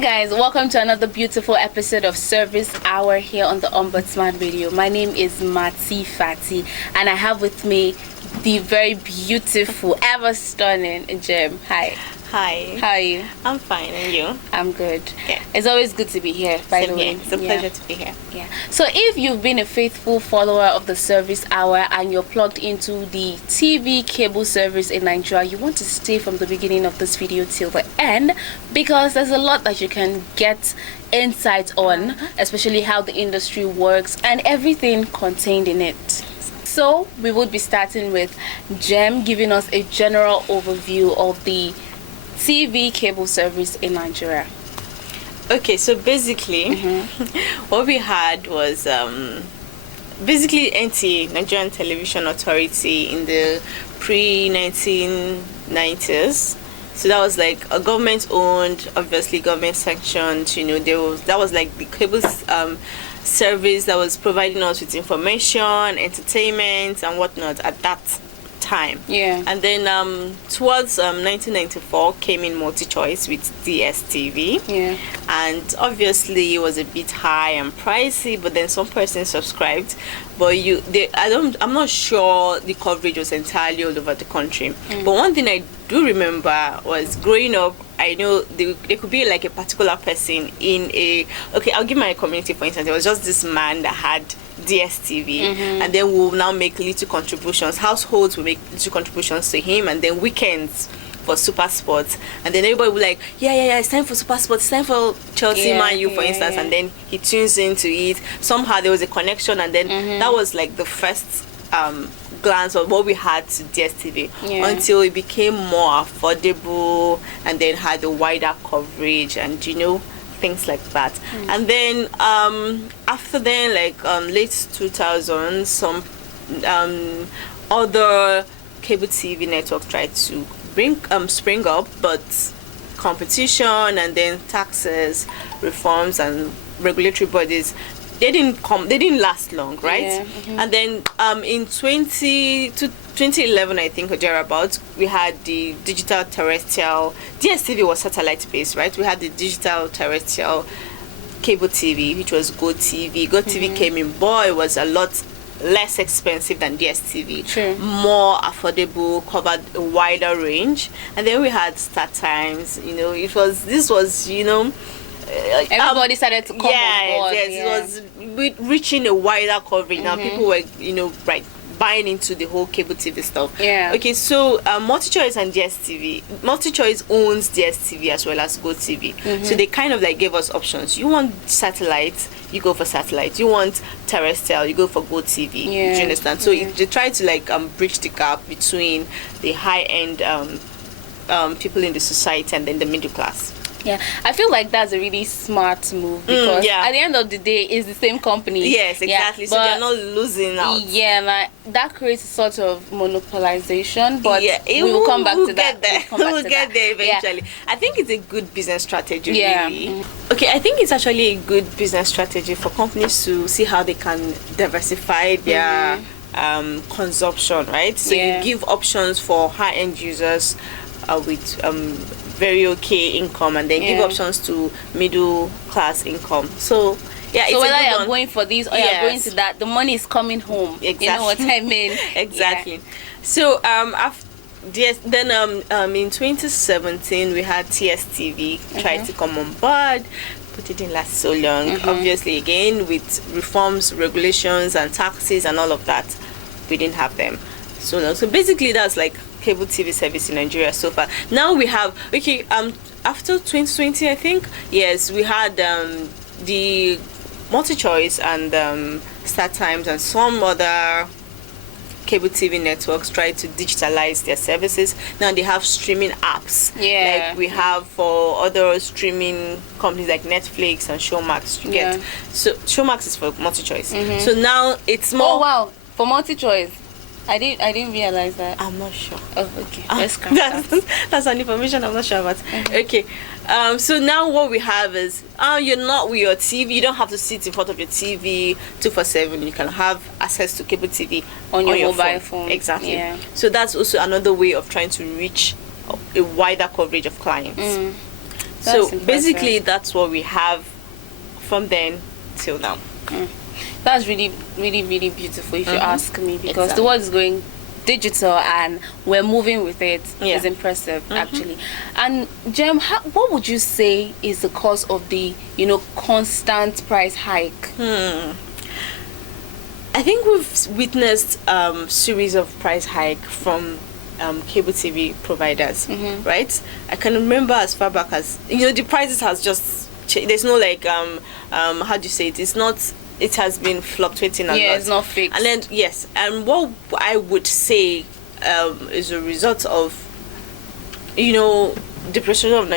guys, welcome to another beautiful episode of Service Hour here on the Ombudsman Radio. My name is Mati Fati and I have with me the very beautiful, ever stunning Jem. Hi. Hi. How are you? I'm fine, and you? I'm good. Yeah. It's always good to be here, by the way. It's a pleasure to be here. Yeah. So if you've been a faithful follower of the Service Hour and you're plugged into the TV cable service in Nigeria, you want to stay from the beginning of this video till the end because there's a lot that you can get insight on, especially how the industry works and everything contained in it. So we would be starting with Jem giving us a general overview of the TV cable service in Nigeria. Okay, so basically, what we had was basically NTA, Nigerian Television Authority, in the pre-1990s. So that was like a government-owned, obviously government-sanctioned. You know, that was like the cable service that was providing us with information, entertainment, and whatnot at that time. Yeah. And then towards 1994 came in multi-choice with DSTV. Yeah. And obviously it was a bit high and pricey, but then some persons subscribed. But I'm not sure the coverage was entirely all over the country. But one thing I do remember was growing up, I know there could be like a particular person in I'll give my community for instance. There was just this man that had DSTV, and then we'll now make little contributions. Households will make little contributions to him, and then weekends for Super Sports, and then everybody will be like, yeah, it's time for Super Sports, it's time for Chelsea, Man U, for instance, and then he tunes into it. Somehow there was a connection, and then that was like the first glance of what we had to DSTV until it became more affordable, and then had a wider coverage, and things like that. And then after then, like late 2000s, some other cable TV networks tried to spring up, but competition and then taxes, reforms, and regulatory bodies, they didn't last long, right? And then in 2011, I think, or thereabouts, we had the digital terrestrial. DSTV was satellite based, right? We had the digital terrestrial cable TV, which was GoTV. GoTV came in, boy, it was a lot less expensive than DSTV. True. More affordable, covered a wider range. And then we had StarTimes. This was everybody started to come on board. Yes, it was reaching a wider coverage. Now people were, buying into the whole cable TV stuff. Yeah. Okay, so MultiChoice and DSTV. MultiChoice owns DSTV as well as GoTV. So they kind of like gave us options. You want satellite, you go for satellite. You want terrestrial, you go for GoTV. Yeah. Do you understand? So they try to like bridge the gap between the high-end people in the society and then the middle class. Yeah, I feel like that's a really smart move because at the end of the day, it's the same company. Yes, exactly. So they're not losing out. Yeah, like that creates a sort of monopolization. But we will we'll come back to that. We'll get there eventually. Yeah. I think it's a good business strategy. Yeah. Really. Okay, I think it's actually a good business strategy for companies to see how they can diversify their consumption, right? So you give options for high-end users with very okay income, and then give options to middle class income. So it's whether you're going for this or you're going to that, the money is coming home. Exactly. You know what I mean? Exactly. Yeah. So then in 2017 we had TSTV try to come on board, but it didn't last so long. Obviously, again with reforms, regulations, and taxes and all of that, we didn't have them. So basically that's like cable TV service in Nigeria so far. Now we have after 2020, I think, yes, we had the MultiChoice and StarTimes and some other cable TV networks try to digitalize their services. Now they have streaming apps. Yeah. Like we have for other streaming companies like Netflix and Showmax. You get. So Showmax is for MultiChoice. So now it's more. Oh wow, for MultiChoice. I didn't realize that. I'm not sure. Oh, okay. Let's come back. That's an information I'm not sure about. Okay. So now what we have is you're not with your TV. You don't have to sit in front of your TV 24/7. You can have access to cable TV on your mobile phone. Exactly. Yeah. So that's also another way of trying to reach a wider coverage of clients. So impressive. basically, that's what we have from then till now. That's really, really, really beautiful, if you ask me, because Exactly. the world is going digital and we're moving with it. Yeah. Is impressive, actually. And Jem, what would you say is the cause of the constant price hike? I think we've witnessed series of price hike from cable TV providers, right? I can remember as far back as the prices has just changed. There's no like how do you say it? It's not. It has been fluctuating a lot. Yeah, it's not fixed. And then yes, and what I would say is a result of depreciation of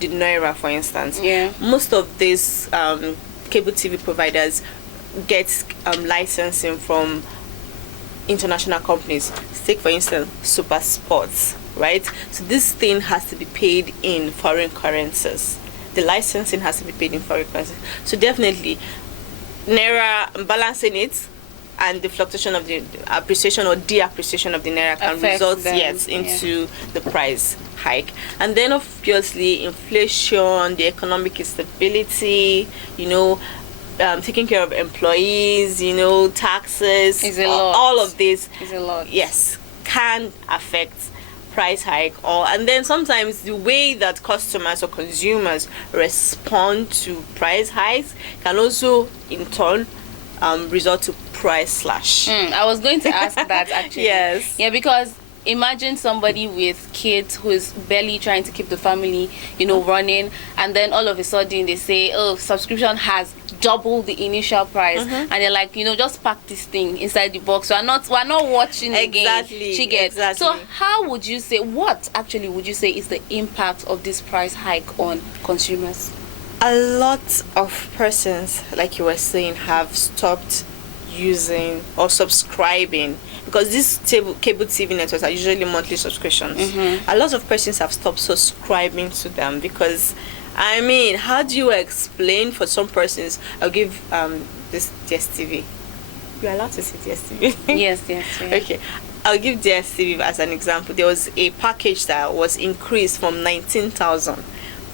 the naira, for instance. Yeah. Most of these cable TV providers get licensing from international companies. Take for instance Super Sports, right? So this thing has to be paid in foreign currencies. The licensing has to be paid in foreign currencies. So definitely naira, balancing it and the fluctuation of the appreciation or deappreciation of the naira can Affects result them, into the price hike. And then obviously inflation, the economic instability, taking care of employees, taxes, Is a lot. all of this, Is a lot. yes, can affect price hike. And then sometimes the way that customers or consumers respond to price hikes can also in turn result to price slash. I was going to ask that, actually. Yes. Yeah, because imagine somebody with kids who is barely trying to keep the family, running, and then all of a sudden they say, "Oh, subscription has doubled the initial price," and they're like, just pack this thing inside the box. We're not watching again. Exactly. So, how would you say? What actually would you say is the impact of this price hike on consumers? A lot of persons, like you were saying, have stopped using or subscribing, because these cable TV networks are usually monthly subscriptions. A lot of persons have stopped subscribing to them because, how do you explain for some persons? I'll give this DSTV. You're allowed to say DSTV. Yes. Yeah. Okay. I'll give DSTV as an example. There was a package that was increased from 19,000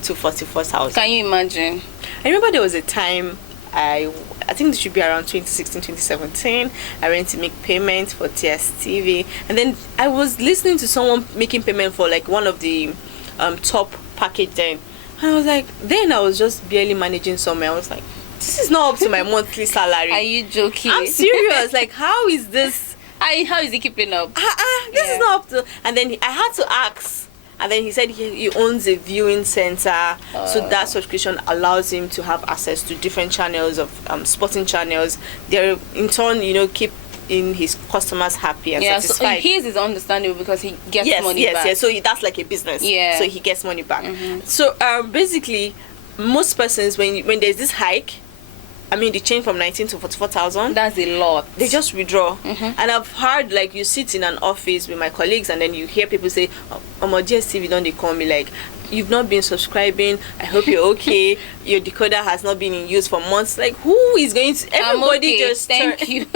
to 44,000. Can you imagine? I remember there was a time I think it should be around 2016, 2017. I went to make payment for DSTV, and then I was listening to someone making payment for like one of the top package then. And I was like, then I was just barely managing somewhere. I was like, this is not up to my monthly salary. Are you joking? I'm serious. Like, how is this? How is he keeping up? This is not up to. And then I had to ask. And then he said he owns a viewing center, so that subscription allows him to have access to different channels of sporting channels. They're in turn, keep in his customers happy and satisfied. So his is understandable because he gets money back. Yes. So that's like a business. Yeah. So he gets money back. So basically, most persons when there's this hike, the change from 19 to 44,000. That's a lot. They just withdraw. And I've heard, like, you sit in an office with my colleagues and then you hear people say, "Oh, my DSTV, don't they call me like, you've not been subscribing. I hope you're okay. Your decoder has not been in use for months." Like, who is going to? Everybody just thank you.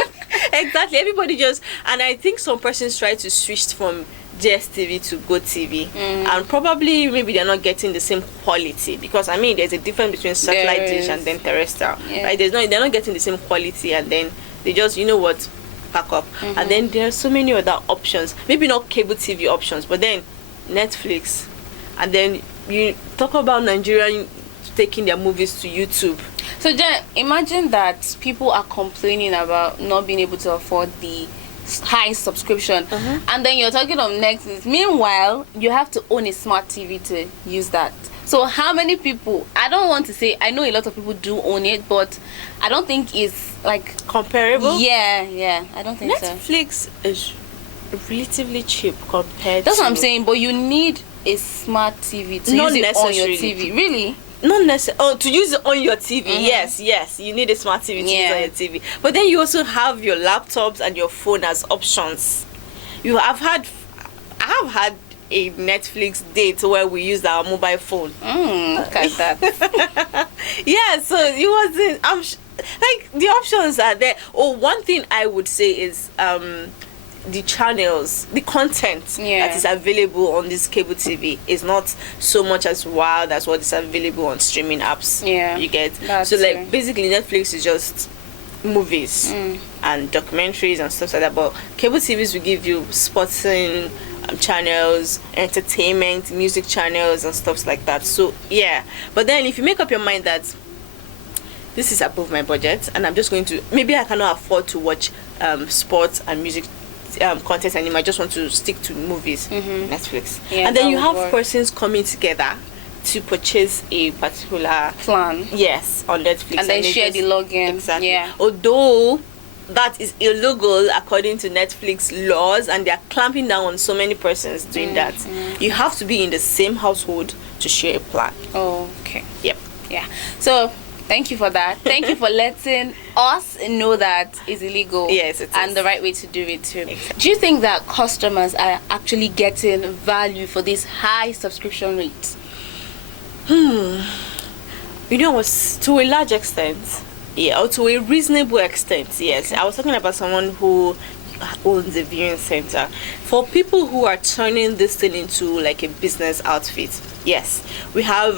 Exactly. Everybody just, and I think some persons try to switch from DSTV to GoTV, and probably maybe they're not getting the same quality, because there's a difference between satellite dish and then terrestrial, right? They're not getting the same quality, and then they just pack up. And then there are so many other options, maybe not cable TV options, but then Netflix, and then you talk about Nigerian taking their movies to YouTube. So Jen, imagine that people are complaining about not being able to afford the high subscription, and then you're talking of Netflix. Meanwhile, you have to own a smart TV to use that. So how many people? I don't want to say, I know a lot of people do own it, but I don't think it's like comparable. Yeah, I don't think Netflix is relatively cheap compared. That's what I'm saying. But you need a smart TV to use it on your TV. Really? Not necessarily. Oh, to use it on your TV. Yes. You need a smart TV to use on your TV. But then you also have your laptops and your phone as options. I have had a Netflix date where we used our mobile phone. Look at that. Yeah, so it wasn't. Like, the options are there. One thing I would say is the channels, the content that is available on this cable TV is not so much as wild as what is available on streaming apps. You get? So like basically Netflix is just movies and documentaries and stuff like that, but cable TVs will give you sporting channels, entertainment, music channels and stuff like that. So yeah, but then if you make up your mind that this is above my budget and I'm just going to, maybe I cannot afford to watch sports and music content anymore, I just want to stick to movies, Netflix. And then you have persons coming together to purchase a particular plan, on Netflix, and then share the login. Although that is illegal according to Netflix laws, and they are clamping down on so many persons doing that. You have to be in the same household to share a plan. Okay. So thank you for that. Thank you for letting us know that it's illegal. Yes, it is. And the right way to do it too. Exactly. Do you think that customers are actually getting value for these high subscription rates? You know, to a large extent, or to a reasonable extent, yes. I was talking about someone who owns a viewing center. For people who are turning this thing into like a business outfit, yes, we have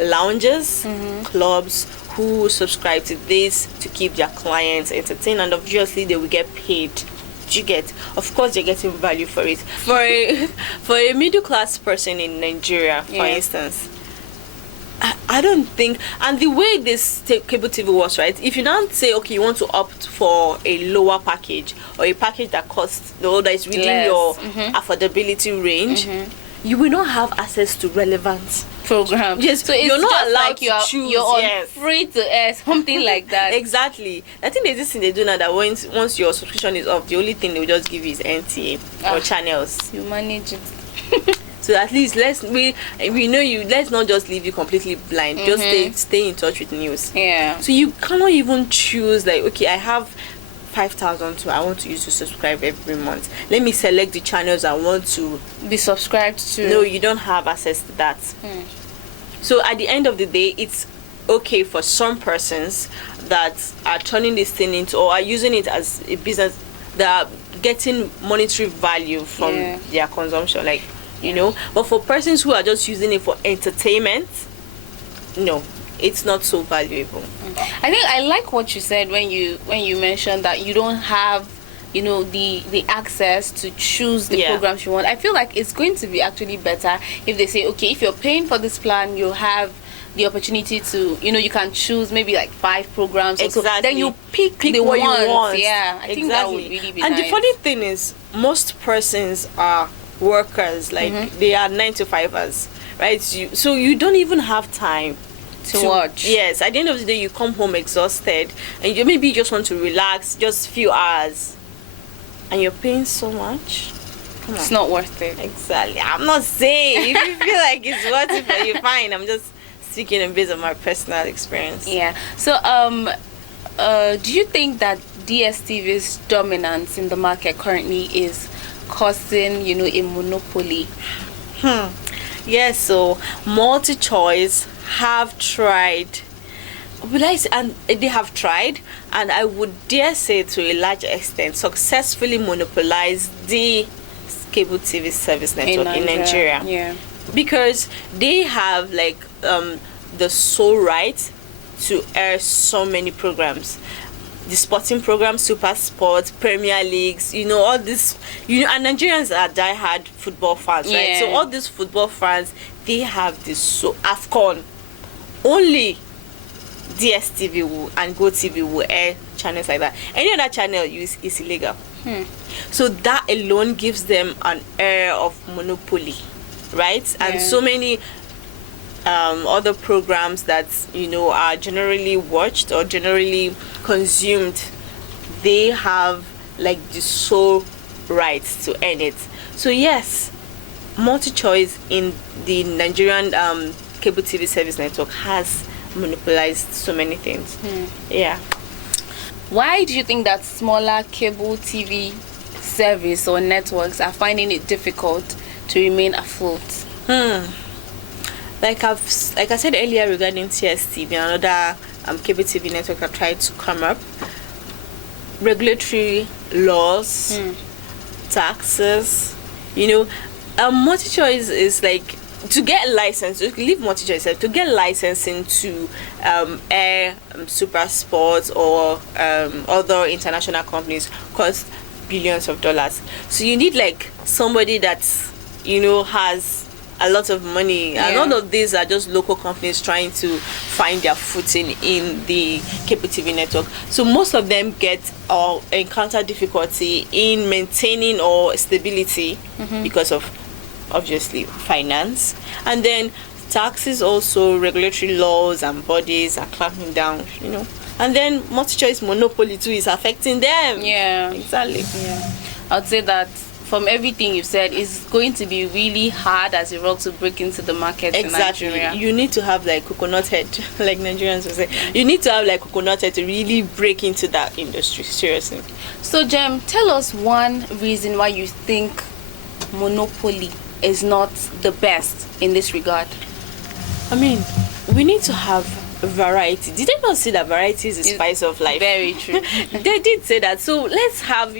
lounges, clubs who subscribe to this to keep their clients entertained, and obviously they will get paid. You get, of course, they're getting value for it. For a middle class person in Nigeria, for instance, I don't think, and the way this cable TV works, right? If you don't say, okay, you want to opt for a lower package or a package that costs, that is within your affordability range, you will not have access to relevant programs. Yes, so you're not allowed to choose. You're on free to air, something like that. Exactly. I think there's this thing they do now that once your subscription is off, the only thing they will just give you is NTA or channels. You manage it. So at least let's not just leave you completely blind. Just stay in touch with news. So you cannot even choose like, okay, I have 5,000 I want to use to subscribe every month. Let me select the channels I want to be subscribed to. No, you don't have access to that. So at the end of the day, it's okay for some persons that are turning this thing into, or are using it as a business, that are getting monetary value from their consumption, like, you know. But for persons who are just using it for entertainment, no, it's not so valuable. I think I like what you said when you mentioned that you don't have, you know, the access to choose the programs you want. I feel like it's going to be actually better if they say, okay, if you're paying for this plan, you have the opportunity to, you know, you can choose maybe like 5 programs. Exactly. Then you pick the what ones. You want. Yeah, I think that would really be nice. And the funny thing is, most persons are workers, like they are 9-to-5ers, right? So you don't even have time to watch. Yes, at the end of the day, you come home exhausted, and you maybe just want to relax just a few hours, and you're paying so much. Come on. It's not worth it. Exactly. I'm not saying if you feel like it's worth it for you, fine. I'm just speaking a bit of my personal experience. Yeah. So, do you think that DSTV's dominance in the market currently is causing, you know, a monopoly? Yes. So, multi-choice have tried, and they have tried, and I would dare say to a large extent successfully monopolized the cable TV service network in Nigeria. Yeah, because they have like the sole right to air so many programs. The sporting programs, Super Sports, Premier Leagues, you know, all this, you know, and Nigerians are diehard football fans, right? So all these football fans, they have this, so AFCON, only DSTV and GoTV will air channels like that. Any other channel is illegal. So that alone gives them an air of monopoly, right? And so many other programs that, you know, are generally watched or generally consumed, they have like the sole right to earn it. So yes, multi-choice in the Nigerian cable TV service network has monopolized so many things. Yeah. Why do you think that smaller cable TV service or networks are finding it difficult to remain afloat? Like I said earlier regarding TSTV, another cable TV network have tried to come up. Regulatory laws taxes. Multi-choice is like, to get license, you leave multi-choice, to get licensing to air super sports or other international companies cost billions of dollars. So you need like somebody that has a lot of money, and all of these are just local companies trying to find their footing in the cable TV network. So most of them get or encounter difficulty in maintaining or stability because of obviously finance, and then taxes, also regulatory laws and bodies are clamping down, and then multi-choice monopoly too is affecting them. Exactly. I'd say that from everything you've said, it's going to be really hard as a rock to break into the market in Nigeria. You need to have like coconut head, like Nigerians will say. You need to have like coconut head to really break into that industry, seriously. So Jem, tell us one reason why you think monopoly is not the best in this regard. I mean, we need to have variety. Did they not say that variety is the spice of life? Very true. They did say that. So let's have,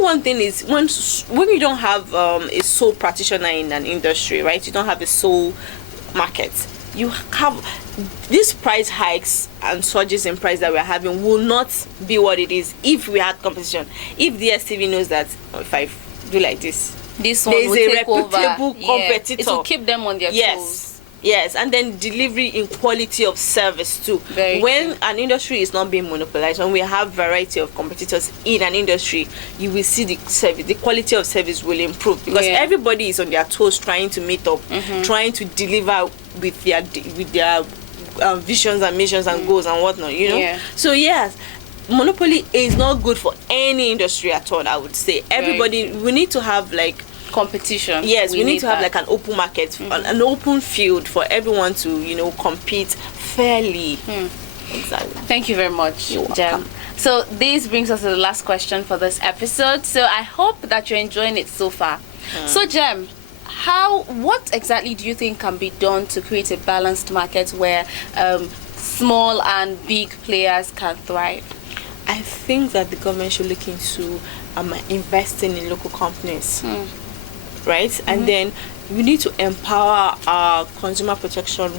one thing is when you don't have a sole practitioner in an industry, right? You don't have a sole market. You have these price hikes and surges in price that we're having will not be what it is if we had competition. If the STV knows that if I do like this one will take over. Competitor. It will keep them on their toes. Yes, and then delivery in quality of service too. When an industry is not being monopolized, when we have variety of competitors in an industry, you will see the quality of service will improve, because everybody is on their toes trying to meet up, trying to deliver with their visions and missions and goals and whatnot. So yes, monopoly is not good for any industry at all. I would say everybody, we need to have like competition. Yes, we need to have like an open market, an open field for everyone to compete fairly. Exactly. Thank you very much, You're Jem. welcome. So this brings us to the last question for this episode. So I hope that you're enjoying it so far. So Jem, what exactly do you think can be done to create a balanced market where small and big players can thrive? I think that the government should look into investing in local companies. Right? And then we need to empower our Consumer Protection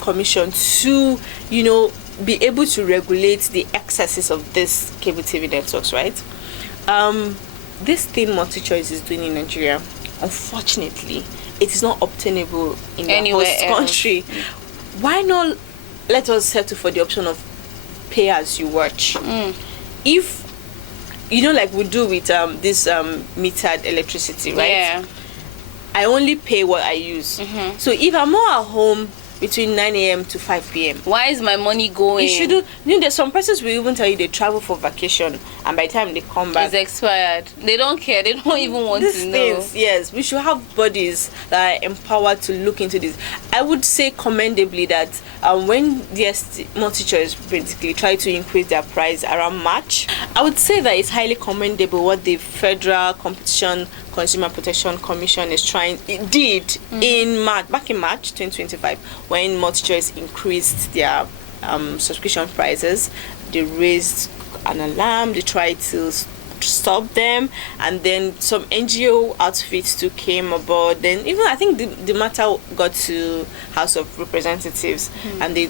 Commission to, be able to regulate the excesses of this cable TV networks, right? This thing multi-choice is doing in Nigeria, unfortunately, it is not obtainable in the host country. Why not let us settle for the option of pay as you watch? If like we do with this metered electricity, right? I only pay what I use. So if I'm more at home between 9 a.m. to 5 p.m. why is my money going? You shouldn't. There's some persons will even tell you they travel for vacation, and by the time they come back, it's expired. They don't care. They don't even want these to know. Things, yes, we should have bodies that are empowered to look into this. I would say commendably that when the multi-choice basically try to increase their price around March, I would say that it's highly commendable what the Federal Competition Consumer Protection Commission did in back in March 2025, when multi-choice increased their subscription prices. They raised an alarm, they tried to stop them, and then some NGO outfits too came aboard. Then even I think the matter got to House of Representatives, and they,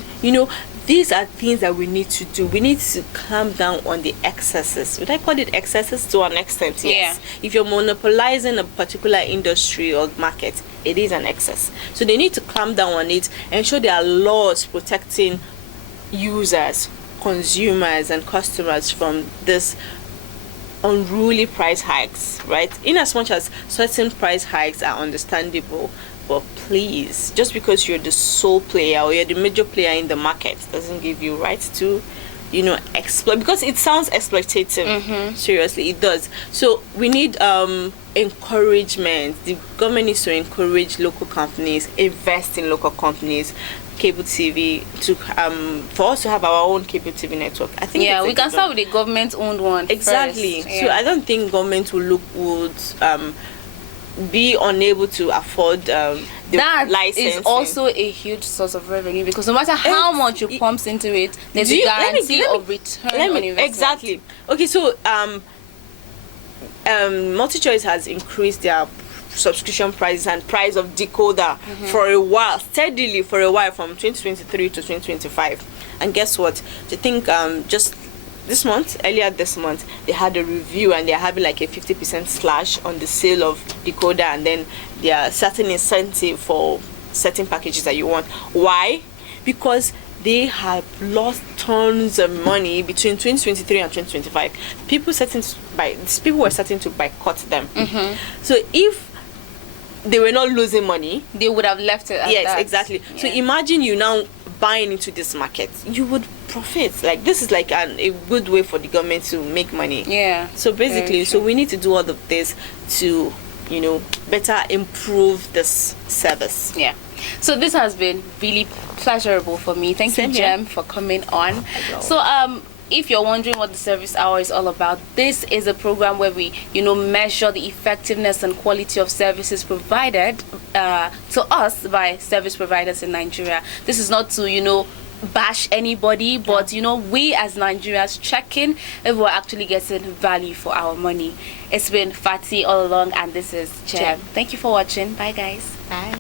these are things that we need to do. We need to clamp down on the excesses. Would I call it excesses? To an extent, yes. If you're monopolizing a particular industry or market, it is an excess. So they need to clamp down on it, ensure there are laws protecting users, consumers, and customers from this unruly price hikes, right? In as much as certain price hikes are understandable, but please, just because you're the sole player or you're the major player in the market doesn't give you right to exploit, because it sounds exploitative. Seriously, it does. So we need encouragement. The government needs to encourage local companies, invest in local companies, cable TV, to for us to have our own cable TV network. I think we can start with the government-owned one. Exactly. First. So I don't think government would be unable to afford the that licensing. is also a huge source of revenue, because no matter how much you pump into it, there's a guarantee of return on investment. Exactly. Okay, so MultiChoice has increased their subscription prices and price of decoder for a while, steadily for a while, from 2023 to 2025. And guess what? I think just earlier this month, they had a review and they're having like a 50% slash on the sale of decoder, and then there are certain incentive for certain packages that you want. Why? Because they have lost tons of money between 2023 and 2025. People were starting to boycott them. So if they were not losing money, they would have left it at yes, that. exactly. Yeah. So imagine you now buying into this market, you would profit. Like, this is like a good way for the government to make money. Yeah. So basically, so we need to do all of this to, better improve this service. Yeah. So this has been really pleasurable for me. Thank Same you, here. Jem, for coming on. So if you're wondering what the service hour is all about, this is a program where we, measure the effectiveness and quality of services provided to us by service providers in Nigeria. This is not to, bash anybody, but we as Nigerians checking if we're actually getting value for our money. It's been Fatty all along, and this is Jem. Thank you for watching. Bye, guys. Bye.